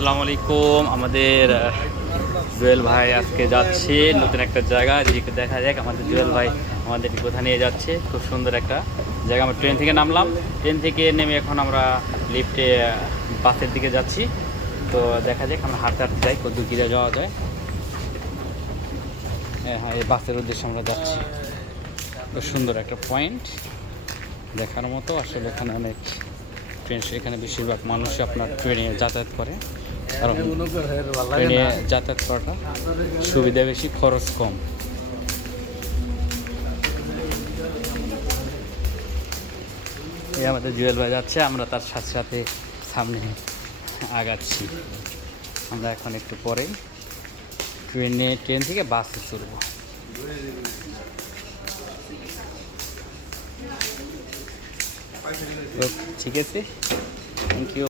আসসালামু আলাইকুম। আমাদের জুয়েল ভাই আজকে যাচ্ছে নতুন একটা জায়গা, যেদিকে দেখা যাক আমাদের জুয়েল ভাই আমাদের কোথায় নিয়ে যাচ্ছে। খুব সুন্দর একটা জায়গা। আমরা ট্রেন থেকে নামলাম, ট্রেন থেকে নেমে এখন আমরা লিফটে বাসের দিকে যাচ্ছি। তো দেখা যাক আমরা হাঁটতে হাঁটতে যাই, কত দূর যাওয়া যায়। হ্যাঁ, এই বাসের উদ্দেশ্যে আমরা যাচ্ছি। খুব সুন্দর একটা পয়েন্ট দেখার মতো। আসলে এখানে অনেক ট্রেন, এখানে বেশিরভাগ মানুষ আপনার ট্রেনে যাতায়াত করে, কারণ ট্রেনে যাতায়াত করাটা সুবিধা বেশি, খরচ কম। এই আমাদের জুয়েল ভাই যাচ্ছে, আমরা তার সাথে সাথে সামনে আগাচ্ছি। আমরা এখন একটু পরে ট্রেন থেকে বাসে চড়ব। ঠিক আছে, থ্যাংক ইউ।